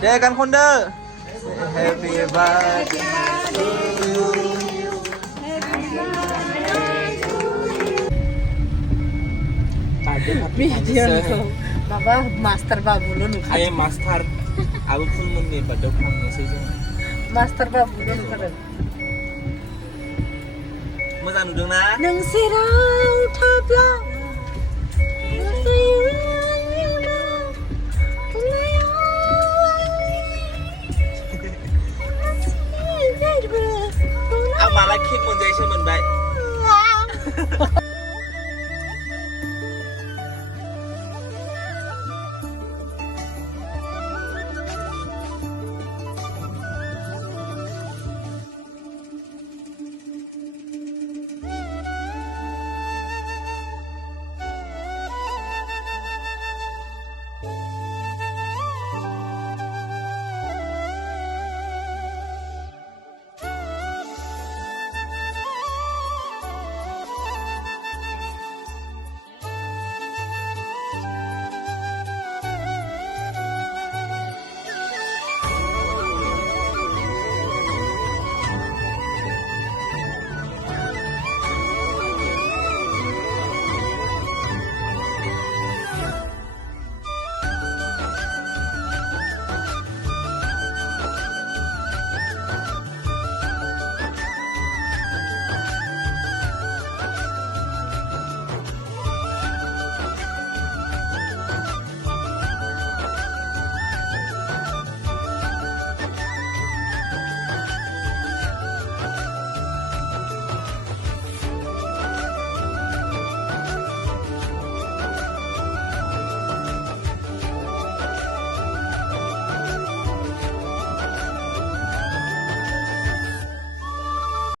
เจอกันคนเด้อ Happy birthday to you มีเดียวเขาบ้ามาสเตอร์บาบูลุนค่ะ Ay, master. Aku pun muni pada phone message. มาสเตอร์บาบูลุนค่ะ เมื่อสันหนูดึงนะ หนึ่งสิเราทับลง